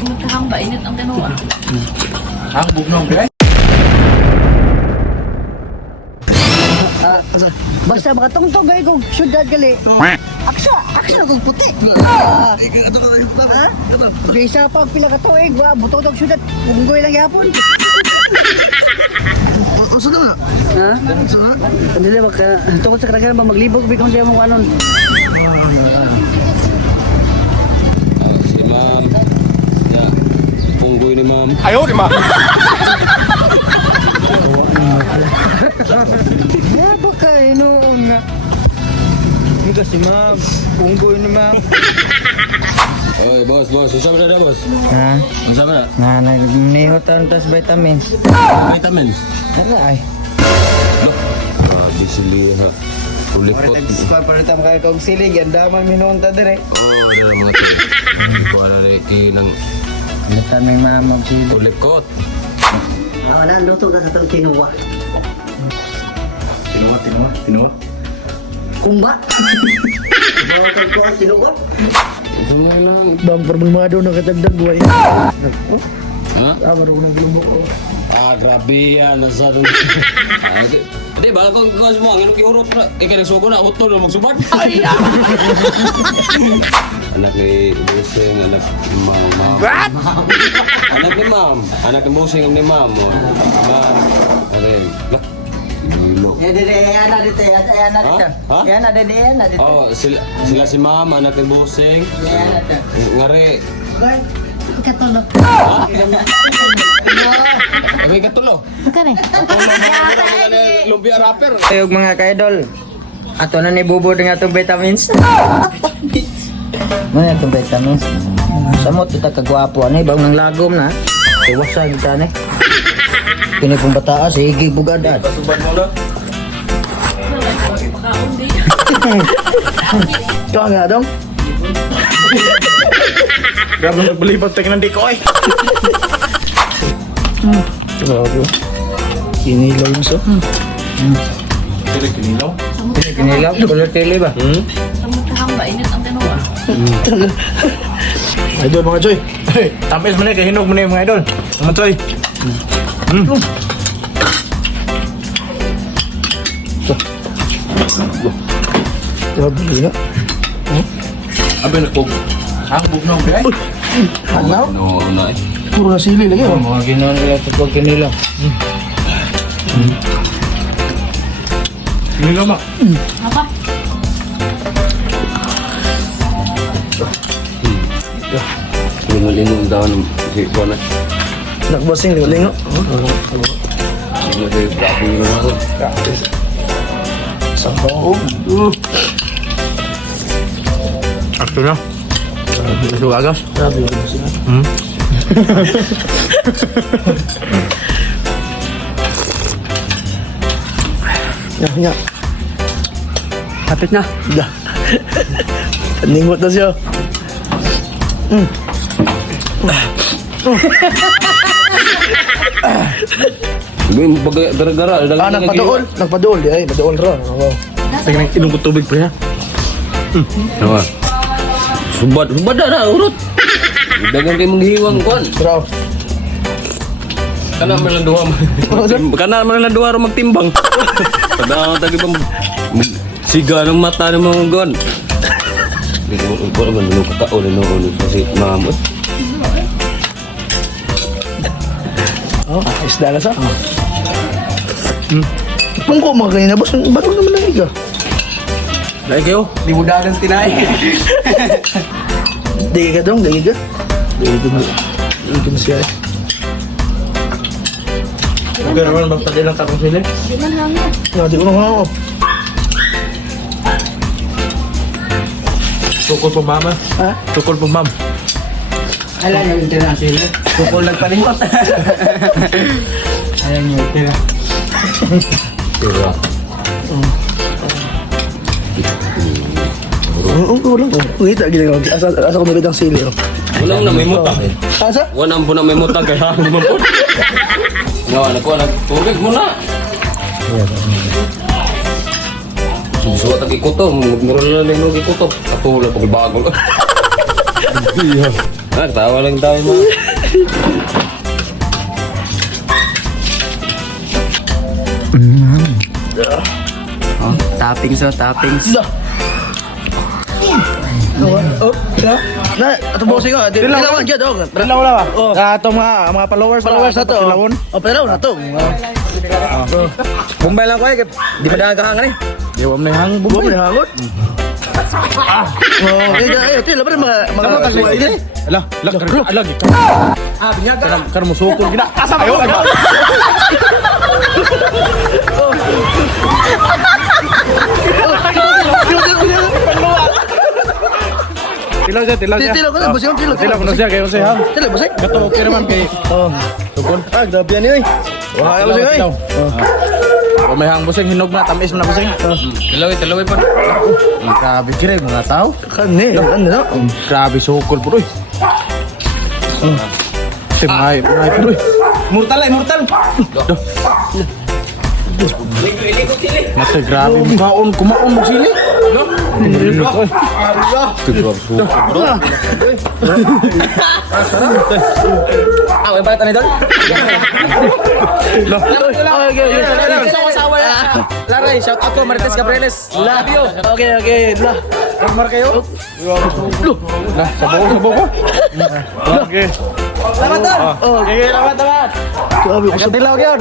Magkahang init ang kinuha. Ang bugnong, guys. Basta makatungtong gay kong syudad gali. Aksa kong puti. Bisa pa pila ka tuig ba butotog syudad. Unggoy lang yapon. Usa na. Ha? Dili maka tungod sa kadagan ba maglibog bi kung siya mo kanon. Si ma'am. Ya. Punggoy ni ma'am. Ayaw di ma. Ya ba kay noon na. Hindi kasi ma'am, unggoy ni ma'am. Oy, boss. Usama na, boss. Ha? Usama na. Na nagnihotan tas vitamins. Vitamins. Ano ay? Grabe sili ha. Ulikot. Paritam kayo kong silig, yan daman minunta dire. Oh, ada mga to. Wala rin kinang Litan may mamag silig. ulikot. Wala, luto ka sa itong kinuwa. Tinuwa. Kumba! Bawal kang kuha, kinuwa. Dungan lang. Bang problemado na katagdag way. Ha? Maro na gulubok ko. Grabe yan. Nasa doon. Hindi, baka kung mo, ang inong ihurot na. Kaya nagsugo na, utol na magsubat. Anak ni Busing, anak ni Ma'am. What? Anak ni Ma'am. Anak ni Busing ni Ma'am. Lah. Dilo. Yan dito. Ha? Yan na dito. Oh, sila si Ma'am, anak ni Busing. Yan na dito. Ngari. Katulog. May katulo. Bukan eh. Lumpia rapper. Ayog mga ka-idol. Ato na ni Bubo dengan itong vitamins. Ano itong vitamins? Samot kita kagwapo. Ano ibang nang lagom na. Iwasa kita ni. Kini pong bataas, higi bugadan. Pasubat mo na. Ito nga dong. Grabe nagbalipat tayo ng dikoy. Grabe. Kinilaw yung so. Kinilaw? Kinilaw, kulot tili ba? Magkahang init ang kinuha. Idol mga Choy. Tamis mo na kay hinog mo na yung mga idol. Mga Choy. Grabe na. Abi na po. Ang bugnong guys. Hanaw? No, no. Puro na sili lagi. Mga ginawa nila ito pag kinilaw. Kinilaw ma. Apa? Lingo-lingo daw ng si Kona. Nakbasing lingo. Lingo dari berapa lingo ako. Sabaw. Akto na. Ito agas. Grabe yun siya. Ya. Kapit na. Ya. Ningot na siya. Gawin pag gara-gara Nagpaduol. Di ay, maduol ra. Wow. Tingnan inong ko tubig pre ha. Nawa. Subat na urut. Dagan kay manghiwang kon. Bro. Kana man lang duha. Kana man lang duha magtimbang. Padang tagi bang siga ng mata ng mga gon. Ko naman nung kataon no kasi mamot. Oh, isda na sa. Kung ko mga kanina, boss, ba't naman lang iga? Dai kayo. Di mo dagan sa tinay. Digi ka dong, digi ka. Digi ka siya. Okay naman, basta din ang karong sili. Di man hangin. Di ko na nga ako. Tukol po mama. Ha? Tukol po ma'am. Alam nyo yung tira sila. Tukol nagpalimot. Alam nyo yung tira. Tira. Ulang. Ngita, ginagawa. Asa ko magandang sili. Walang na may mutang eh. Asa? Walang po na may mutang kaya hangin mo po. Ngawa na ko, nagtubig mo na. Susuot ang ikuto, meron na lang yung ikuto. Ako lang pag bago. Tawa lang tayo mga. Toppings oh, toppings. Na, ato bossing ko. Dilawan gyud og. Dilawan ba? Ato mga followers na to. Dilawan. Oh, pero na to. Bumbay lang ko eh. Di pa dahan kahangan eh. Di wa man hang bumbu hangot. Oh, ito laban mga tagwa ini. Ala, lagi. Binyaga. Kar mo sukol gina. Asa ba? Tilaw ko na, bossing. Tilaw ko na siya kayo siya. Tilaw bossing. Gato okay naman kay. Oh. Sukol. Grabe yan eh. Wah, bossing ay. Oh, may hang bossing hinog na tamis na bossing. Talaway pa. Grabe kira mga tao. Kani, ano? Grabe sukol bro. May bro. Mortal. Masa grabe kumaon mo sili. May balitan ni Dol. Laray, shout out ko Marites Cabrales. Love you. Okay. Kamar kayo. Sabaw ko. Okay. Selamat Dol. Okay, selamat. Dilaw yun.